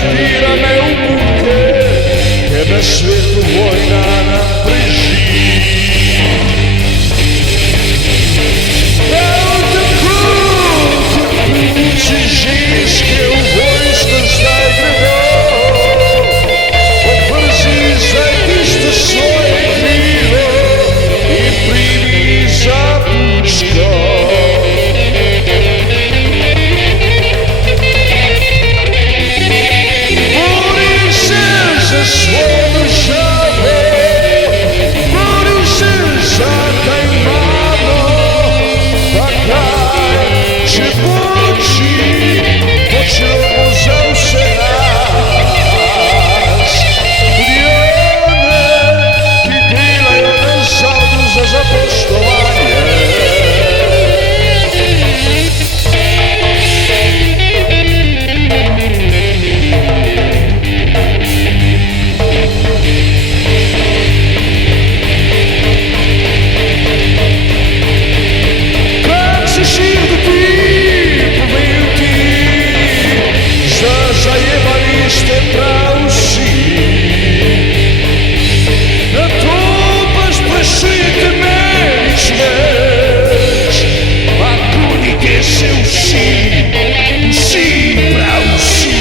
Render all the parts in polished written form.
tira me u buke, tebe svetu vojna nam priži. Ženske u vojsko zdaj gredo, odvrzi zdaj tisto svoje krilo in primi za puško. Bori se za svojo državo, bori se za taj mamo, pa kaj će poći. Počnemo za vse nas, tudi one, ki delajo na zavodu za zaposlovanje. Kak se širiti, povem ti, zajebali ste prav vsi. Na to pa sprašujete me nič več, pa kunite se vsi, vsi, prav vsi.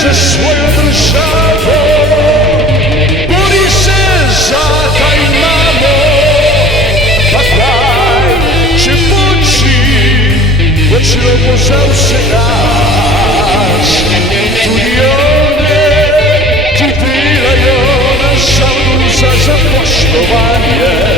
Za svojo državo, bori se za kaj imamo, pa kaj će poći, počnemo za vse nas, tudi one, ki delajo na zavodu za zaposlovanje.